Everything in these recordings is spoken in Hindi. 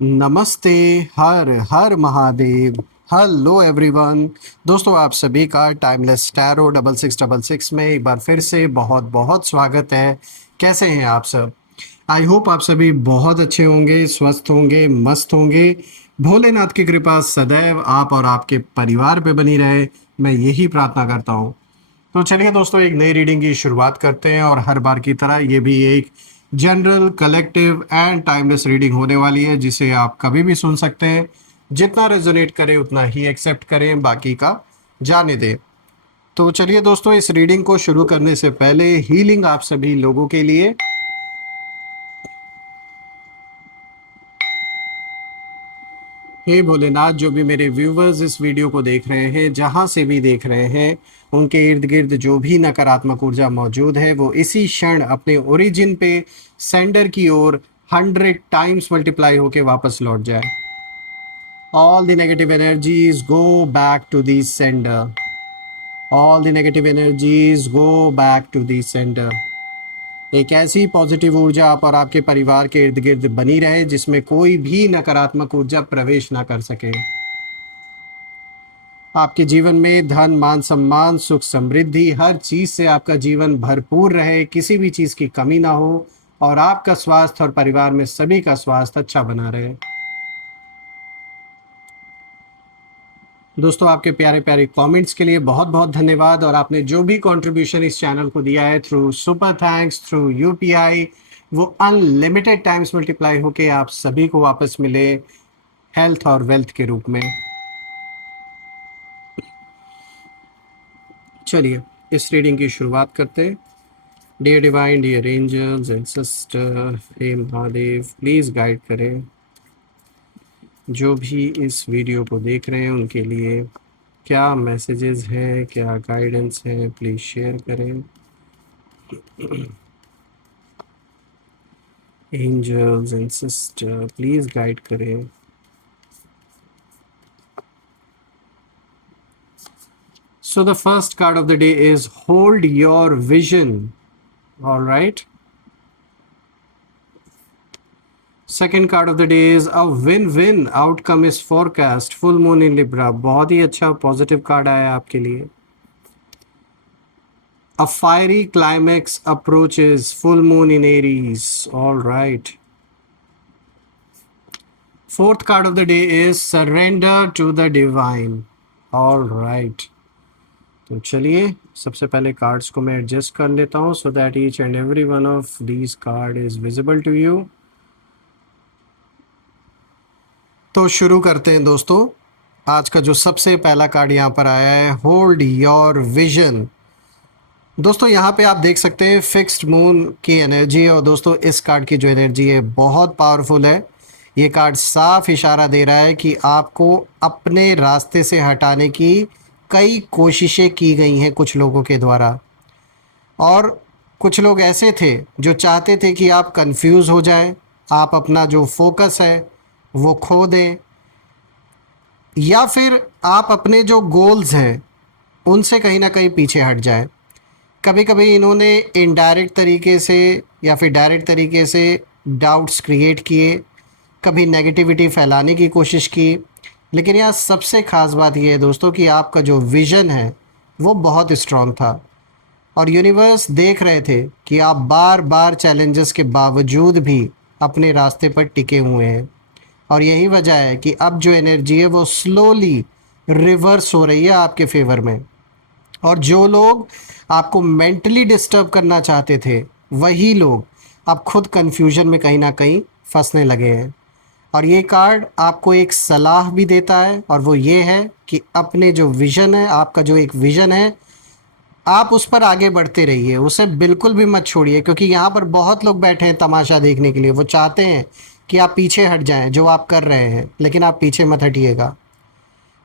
नमस्ते। हर हर महादेव। Hello everyone. दोस्तों, आप सभी का टाइमलेस टैरो 6666 में एक बार फिर से बहुत बहुत स्वागत है। कैसे हैं आप सब? आई होप आप सभी बहुत अच्छे होंगे, स्वस्थ होंगे, मस्त होंगे। भोलेनाथ की कृपा सदैव आप और आपके परिवार पे बनी रहे, मैं यही प्रार्थना करता हूँ। तो चलिए दोस्तों, एक नई रीडिंग की शुरुआत करते हैं और हर बार की तरह ये भी एक general collective and timeless reading होने वाली है, जिसे आप कभी भी सुन सकते हैं। जितना रेजोनेट करे उतना ही एक्सेप्ट करें, बाकी का जाने दें। तो चलिए दोस्तों, इस रीडिंग को शुरू करने से पहले हीलिंग आप सभी लोगों के लिए। हे भोलेनाथ, जो भी मेरे व्यूवर्स इस वीडियो को देख रहे हैं, जहां से भी देख रहे हैं, उनके इर्द गिर्द जो भी नकारात्मक ऊर्जा मौजूद है वो इसी क्षण अपने ओरिजिन पे सेंडर की ओर 100 टाइम्स मल्टीप्लाई होके वापस लौट जाए। All the negative energies go back to the sender. All the negative energies go back to the sender. एक ऐसी पॉजिटिव ऊर्जा आप और आपके परिवार के इर्द गिर्द बनी रहे जिसमें कोई भी नकारात्मक ऊर्जा प्रवेश ना कर सके। आपके जीवन में धन, मान, सम्मान, सुख, समृद्धि, हर चीज से आपका जीवन भरपूर रहे, किसी भी चीज की कमी ना हो, और आपका स्वास्थ्य और परिवार में सभी का स्वास्थ्य अच्छा बना रहे। दोस्तों, आपके प्यारे प्यारे कमेंट्स के लिए बहुत बहुत धन्यवाद, और आपने जो भी कंट्रीब्यूशन इस चैनल को दिया है through super thanks, through UPI, वो अनलिमिटेड टाइम्स मल्टीप्लाई होके आप सभी को वापस मिले हेल्थ और वेल्थ के रूप में। चलिए इस रीडिंग की शुरुआत करते हैं। Dear divine, dear angels and sister, हे महादेव, प्लीज़ गाइड करें जो भी इस वीडियो को देख रहे हैं उनके लिए। क्या मैसेजेस हैं, क्या गाइडेंस है, प्लीज़ शेयर करें। Angels and sister, please guide करें। So the first card of the day is hold your vision. All right. Second card of the day is a win win outcome is forecast, full moon in Libra. बहुत ही अच्छा पॉजिटिव कार्ड आया आपके लिए। A fiery climax approaches, full moon in Aries. All right. Fourth card of the day is surrender to the divine. All right. तो चलिए सबसे पहले कार्ड्स को मैं एडजस्ट कर लेता हूँ so that each and every one of these card is visible to you. तो शुरू करते हैं दोस्तों। आज का जो सबसे पहला कार्ड यहाँ पर आया है, होल्ड योर विजन। दोस्तों यहाँ पे आप देख सकते हैं फिक्स्ड मून की एनर्जी है, और दोस्तों इस कार्ड की जो एनर्जी है बहुत पावरफुल है। ये कार्ड साफ इशारा दे रहा है कि आपको अपने रास्ते से हटाने की कई कोशिशें की गई हैं कुछ लोगों के द्वारा, और कुछ लोग ऐसे थे जो चाहते थे कि आप कंफ्यूज हो जाएं, आप अपना जो फोकस है वो खो दें, या फिर आप अपने जो गोल्स हैं उनसे कहीं ना कहीं पीछे हट जाएं। कभी कभी इन्होंने इनडायरेक्ट तरीके से या फिर डायरेक्ट तरीके से डाउट्स क्रिएट किए, कभी नेगेटिविटी फैलाने की कोशिश की। लेकिन यहाँ सबसे ख़ास बात यह है दोस्तों कि आपका जो विज़न है वो बहुत स्ट्रॉन्ग था, और यूनिवर्स देख रहे थे कि आप बार बार चैलेंजेस के बावजूद भी अपने रास्ते पर टिके हुए हैं। और यही वजह है कि अब जो एनर्जी है वो स्लोली रिवर्स हो रही है आपके फेवर में, और जो लोग आपको मेंटली डिस्टर्ब करना चाहते थे वही लोग अब खुद कंफ्यूजन में कहीं ना कहीं फंसने लगे हैं। और ये कार्ड आपको एक सलाह भी देता है, और वो ये है कि अपने जो विज़न है, आपका जो एक विज़न है, आप उस पर आगे बढ़ते रहिए, उसे बिल्कुल भी मत छोड़िए। क्योंकि यहाँ पर बहुत लोग बैठे हैं तमाशा देखने के लिए, वो चाहते हैं कि आप पीछे हट जाएं जो आप कर रहे हैं, लेकिन आप पीछे मत हटिएगा।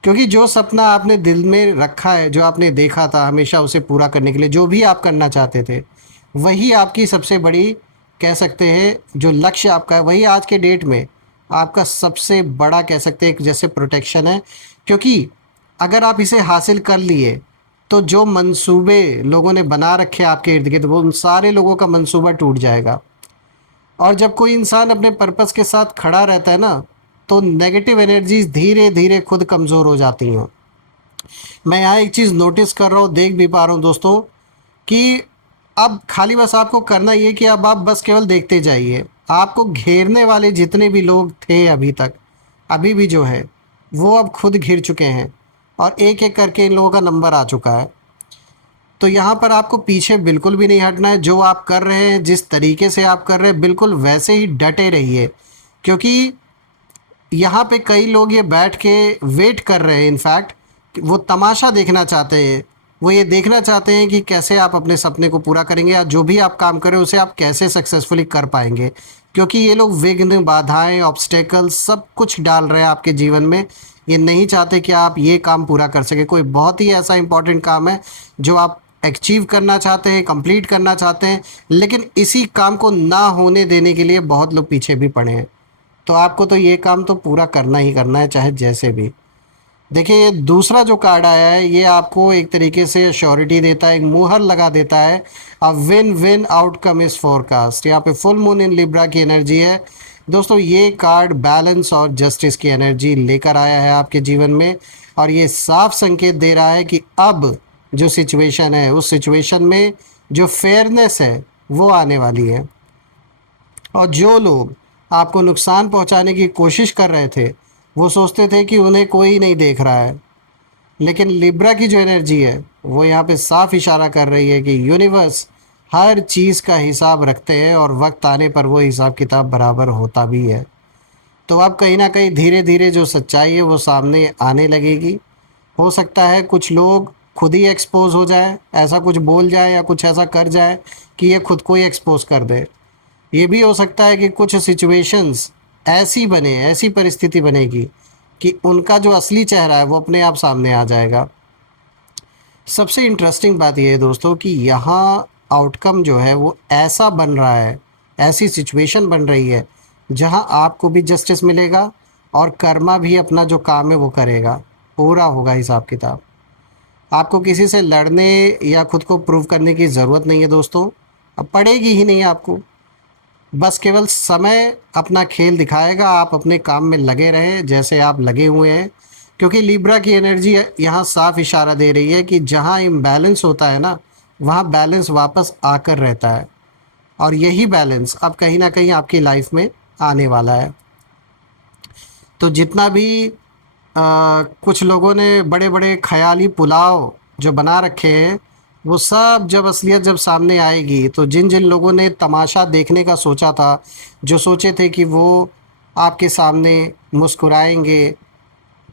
क्योंकि जो सपना आपने दिल में रखा है, जो आपने देखा था हमेशा उसे पूरा करने के लिए, जो भी आप करना चाहते थे, वही आपकी सबसे बड़ी, कह सकते हैं जो लक्ष्य आपका है, वही आज के डेट में आपका सबसे बड़ा, कह सकते हैं जैसे प्रोटेक्शन है। क्योंकि अगर आप इसे हासिल कर लिए तो जो मंसूबे लोगों ने बना रखे आपके इर्द गिर्द, वो उन सारे लोगों का मंसूबा टूट जाएगा। और जब कोई इंसान अपने पर्पस के साथ खड़ा रहता है ना, तो नेगेटिव एनर्जीज धीरे धीरे खुद कमज़ोर हो जाती हैं। मैं यहाँ एक चीज़ नोटिस कर रहा हूँ, देख भी पा रहा हूँ दोस्तों, कि अब खाली बस आपको करना ये कि अब आप बस केवल देखते जाइए। आपको घेरने वाले जितने भी लोग थे अभी तक, अभी भी जो है, वो अब खुद घिर चुके हैं और एक एक करके इन लोगों का नंबर आ चुका है। तो यहाँ पर आपको पीछे बिल्कुल भी नहीं हटना है। जो आप कर रहे हैं, जिस तरीके से आप कर रहे हैं, बिल्कुल वैसे ही डटे रहिए, क्योंकि यहाँ पे कई लोग ये बैठ के वेट कर रहे हैं। इनफैक्ट वो तमाशा देखना चाहते हैं, वो ये देखना चाहते हैं कि कैसे आप अपने सपने को पूरा करेंगे या जो भी आप काम करें उसे आप कैसे सक्सेसफुली कर पाएंगे। क्योंकि ये लोग विघ्न, बाधाएं, ऑब्स्टेकल्स सब कुछ डाल रहे हैं आपके जीवन में। ये नहीं चाहते कि आप ये काम पूरा कर सके। कोई बहुत ही ऐसा इंपॉर्टेंट काम है जो आप अचीव करना चाहते हैं, कंप्लीट करना चाहते हैं, लेकिन इसी काम को ना होने देने के लिए बहुत लोग पीछे भी पड़े हैं। तो आपको तो ये काम तो पूरा करना ही करना है, चाहे जैसे भी। देखिए, ये दूसरा जो कार्ड आया है, ये आपको एक तरीके से अश्योरिटी देता है, एक मुहर लगा देता है। अ win win outcome is forecast. यहाँ पे फुल मून इन लिब्रा की एनर्जी है दोस्तों। ये कार्ड बैलेंस और जस्टिस की एनर्जी लेकर आया है आपके जीवन में, और ये साफ संकेत दे रहा है कि अब जो सिचुएशन है, उस सिचुएशन में जो फेयरनेस है वो आने वाली है। और जो लोग आपको नुकसान पहुंचाने की कोशिश कर रहे थे, वो सोचते थे कि उन्हें कोई नहीं देख रहा है, लेकिन लिब्रा की जो एनर्जी है वो यहाँ पे साफ इशारा कर रही है कि यूनिवर्स हर चीज़ का हिसाब रखते हैं और वक्त आने पर वो हिसाब किताब बराबर होता भी है। तो अब कहीं ना कहीं धीरे धीरे जो सच्चाई है वो सामने आने लगेगी। हो सकता है कुछ लोग खुद ही एक्सपोज हो जाए, ऐसा कुछ बोल जाए या कुछ ऐसा कर जाए कि ये खुद को ही एक्सपोज कर दे। ये भी हो सकता है कि कुछ सिचुएशंस ऐसी बने, ऐसी परिस्थिति बनेगी कि उनका जो असली चेहरा है वो अपने आप सामने आ जाएगा। सबसे इंटरेस्टिंग बात यह है दोस्तों कि यहाँ आउटकम जो है वो ऐसा बन रहा है, ऐसी सिचुएशन बन रही है जहाँ आपको भी जस्टिस मिलेगा और कर्मा भी अपना जो काम है वो करेगा, पूरा होगा हिसाब किताब। आपको किसी से लड़ने या खुद को प्रूव करने की ज़रूरत नहीं है दोस्तों, अब पड़ेगी ही नहीं आपको। बस केवल समय अपना खेल दिखाएगा। आप अपने काम में लगे रहें जैसे आप लगे हुए हैं, क्योंकि लिब्रा की एनर्जी यहाँ साफ इशारा दे रही है कि जहाँ इम्बैलेंस होता है ना, वहाँ बैलेंस वापस आकर रहता है, और यही बैलेंस अब कहीं ना कहीं आपकी लाइफ में आने वाला है। तो जितना भी कुछ लोगों ने बड़े बड़े ख्याली पुलाव जो बना रखे हैं, वो सब जब असलियत जब सामने आएगी, तो जिन जिन लोगों ने तमाशा देखने का सोचा था, जो सोचे थे कि वो आपके सामने मुस्कुराएंगे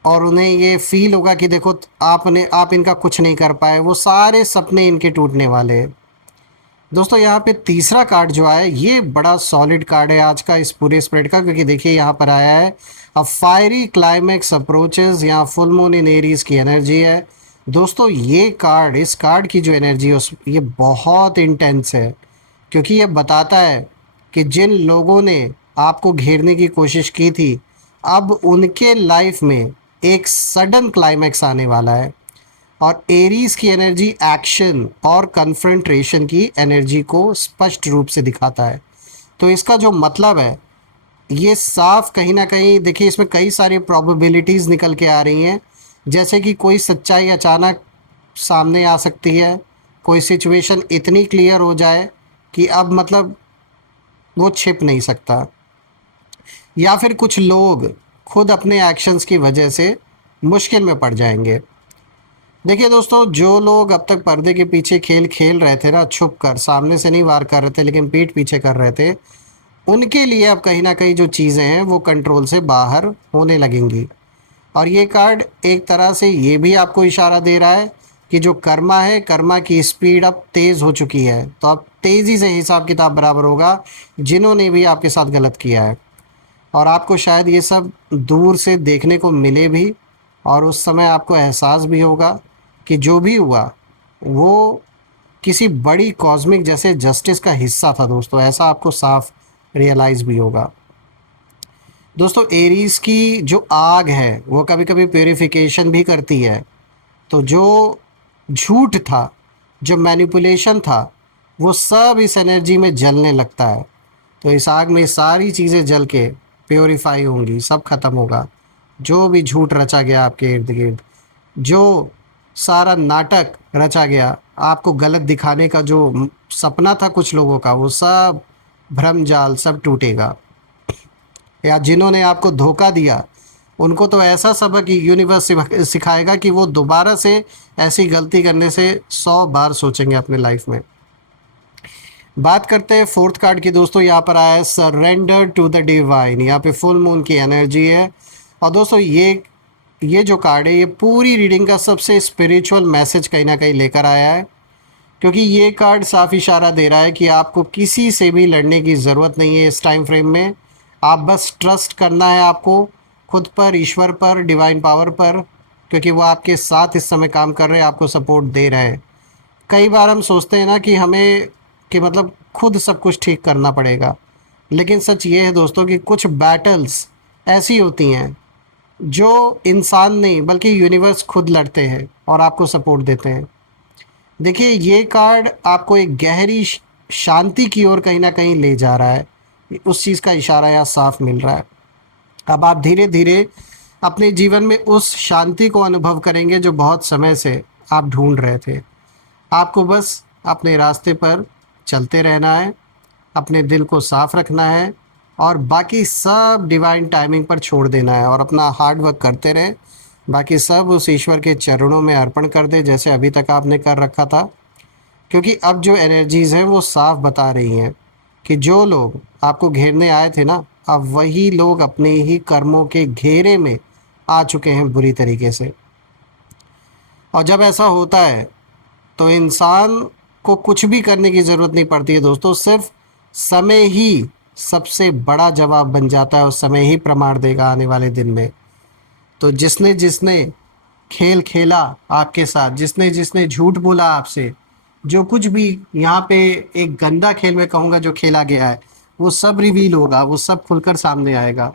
और उन्हें ये फील होगा कि देखो आप इनका कुछ नहीं कर पाए, वो सारे सपने इनके टूटने वाले हैं। दोस्तों, यहाँ पे तीसरा कार्ड जो आया है ये बड़ा सॉलिड कार्ड है आज का इस पूरे स्प्रेड का, क्योंकि देखिए यहाँ पर आया है अ फायरी क्लाइमैक्स अप्रोचेस। यहाँ फुल मून इन एरीज की एनर्जी है दोस्तों। ये कार्ड, इस कार्ड की जो एनर्जी है ये बहुत इंटेंस है, क्योंकि ये बताता है कि जिन लोगों ने आपको घेरने की कोशिश की थी, अब उनके लाइफ में एक सडन क्लाइमैक्स आने वाला है। और एरीज की एनर्जी एक्शन और कन्फ्रंट्रेशन की एनर्जी को स्पष्ट रूप से दिखाता है। तो इसका जो मतलब है ये साफ कहीं ना कहीं देखिए, इसमें कई सारी प्रोबेबिलिटीज़ निकल के आ रही हैं, जैसे कि कोई सच्चाई अचानक सामने आ सकती है, कोई सिचुएशन इतनी क्लियर हो जाए कि अब मतलब वो छिप नहीं सकता, या फिर कुछ लोग खुद अपने एक्शंस की वजह से मुश्किल में पड़ जाएंगे। देखिए दोस्तों, जो लोग अब तक पर्दे के पीछे खेल खेल रहे थे ना, छुप कर, सामने से नहीं वार कर रहे थे लेकिन पीठ पीछे कर रहे थे, उनके लिए अब कहीं ना कहीं जो चीज़ें हैं वो कंट्रोल से बाहर होने लगेंगी। और ये कार्ड एक तरह से ये भी आपको इशारा दे रहा है कि जो कर्मा है, कर्मा की स्पीड अब तेज़ हो चुकी है, तो अब तेज़ी से हिसाब किताब बराबर होगा जिन्होंने भी आपके साथ गलत किया है। और आपको शायद ये सब दूर से देखने को मिले भी, और उस समय आपको एहसास भी होगा कि जो भी हुआ वो किसी बड़ी कॉस्मिक जैसे जस्टिस का हिस्सा था दोस्तों। ऐसा आपको साफ रियलाइज़ भी होगा। दोस्तों, एरीज की जो आग है वो कभी कभी प्योरीफिकेशन भी करती है। तो जो झूठ था, जो मैनिपुलेशन था, वो सब इस एनर्जी में जलने लगता है। तो इस आग में सारी चीज़ें जल के प्योरीफाई होंगी, सब खत्म होगा। जो भी झूठ रचा गया आपके इर्द गिर्द, जो सारा नाटक रचा गया आपको गलत दिखाने का, जो सपना था कुछ लोगों का, वो सब भ्रम जाल सब टूटेगा। या जिन्होंने आपको धोखा दिया उनको तो ऐसा सबक यूनिवर्स सिखाएगा कि वो दोबारा से ऐसी गलती करने से 100 बार सोचेंगे अपने लाइफ में। बात करते हैं फोर्थ कार्ड की दोस्तों। यहाँ पर आया है सरेंडर टू द डिवाइन। यहाँ पे फुल मून की एनर्जी है। और दोस्तों ये जो कार्ड है ये पूरी रीडिंग का सबसे स्पिरिचुअल मैसेज कहीं ना कहीं लेकर आया है, क्योंकि ये कार्ड साफ इशारा दे रहा है कि आपको किसी से भी लड़ने की ज़रूरत नहीं है इस टाइम फ्रेम में। आप बस ट्रस्ट करना है आपको, खुद पर, ईश्वर पर, डिवाइन पावर पर, क्योंकि वो आपके साथ इस समय काम कर रहे हैं, आपको सपोर्ट दे रहे हैं। कई बार हम सोचते हैं ना कि हमें कि मतलब खुद सब कुछ ठीक करना पड़ेगा, लेकिन सच ये है दोस्तों कि कुछ बैटल्स ऐसी होती हैं जो इंसान नहीं बल्कि यूनिवर्स खुद लड़ते हैं और आपको सपोर्ट देते हैं। देखिए ये कार्ड आपको एक गहरी शांति की ओर कहीं ना कहीं ले जा रहा है, उस चीज़ का इशारा यहाँ साफ मिल रहा है। अब आप धीरे धीरे अपने जीवन में उस शांति को अनुभव करेंगे जो बहुत समय से आप ढूंढ रहे थे। आपको बस अपने रास्ते पर चलते रहना है, अपने दिल को साफ रखना है और बाकी सब डिवाइन टाइमिंग पर छोड़ देना है और अपना हार्ड वर्क करते रहे। बाकी सब उस ईश्वर के चरणों में अर्पण कर दे जैसे अभी तक आपने कर रखा था, क्योंकि अब जो एनर्जीज़ हैं वो साफ बता रही हैं कि जो लोग आपको घेरने आए थे ना, अब वही लोग अपने ही कर्मों के घेरे में आ चुके हैं बुरी तरीके से। और जब ऐसा होता है तो इंसान को कुछ भी करने की ज़रूरत नहीं पड़ती है दोस्तों, सिर्फ समय ही सबसे बड़ा जवाब बन जाता है और समय ही प्रमाण देगा आने वाले दिन में। तो जिसने जिसने खेल खेला आपके साथ, जिसने जिसने झूठ बोला आपसे, जो कुछ भी यहाँ पे एक गंदा खेल में कहूँगा जो खेला गया है, वो सब रिवील होगा, वो सब खुलकर सामने आएगा।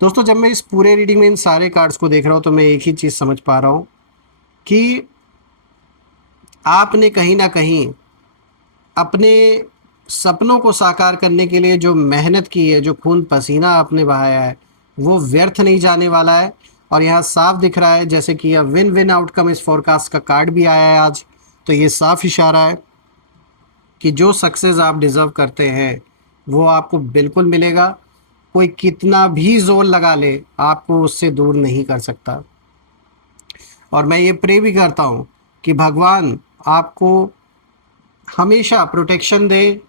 दोस्तों जब मैं इस पूरे रीडिंग में इन सारे कार्ड्स को देख रहा हूँ तो मैं एक ही चीज़ समझ पा रहा हूँ कि आपने कहीं ना कहीं अपने सपनों को साकार करने के लिए जो मेहनत की है, जो खून पसीना आपने बहाया है, वो व्यर्थ नहीं जाने वाला है। और यहाँ साफ दिख रहा है जैसे कि यह विन विन आउटकम इस फोरकास्ट का कार्ड भी आया है आज, तो ये साफ इशारा है कि जो सक्सेस आप डिज़र्व करते हैं वो आपको बिल्कुल मिलेगा। कोई कितना भी जोर लगा ले आपको उससे दूर नहीं कर सकता। और मैं ये प्रे भी करता हूँ कि भगवान आपको हमेशा प्रोटेक्शन दे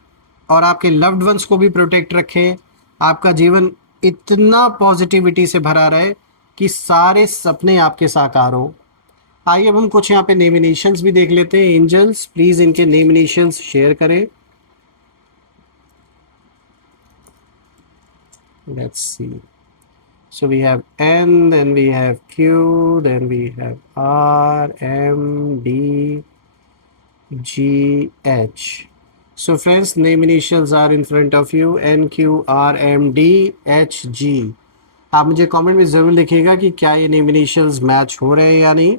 और आपके लव्ड वंस को भी प्रोटेक्ट रखे। आपका जीवन इतना पॉजिटिविटी से भरा रहे कि सारे सपने आपके साकार हो। आइए अब हम कुछ यहाँ पे नेमिनेशंस भी देख लेते हैं। एंजल्स प्लीज़ इनके नेमिनेशंस शेयर करें। Let's see, so we have N, then we have Q, then we have R, M, D, G, H. So friends, name initials are in front of you, N, Q, R, M, D, H, G. आप मुझे कमेंट में ज़रूर लिखिएगा कि क्या ये नेम इनिशियल्स मैच हो रहे हैं या नहीं,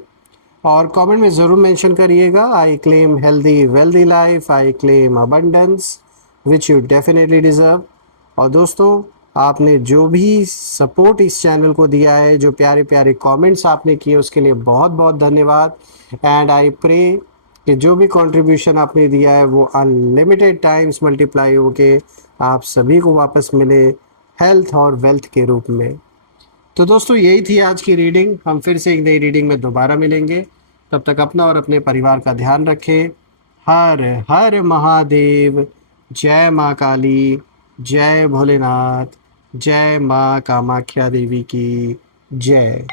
और कमेंट में ज़रूर मेंशन करिएगा I claim healthy wealthy life, I claim abundance which you definitely deserve. और दोस्तों आपने जो भी सपोर्ट इस चैनल को दिया है, जो प्यारे प्यारे कमेंट्स आपने किए, उसके लिए बहुत बहुत धन्यवाद। एंड आई प्रे कि जो भी कंट्रीब्यूशन आपने दिया है वो अनलिमिटेड टाइम्स मल्टीप्लाई होके आप सभी को वापस मिले हेल्थ और वेल्थ के रूप में। तो दोस्तों यही थी आज की रीडिंग। हम फिर से एक नई रीडिंग में दोबारा मिलेंगे। तब तक अपना और अपने परिवार का ध्यान रखें। हर हर महादेव। जय माँ काली, जय भोलेनाथ, जय माँ कामाख्या देवी की जय।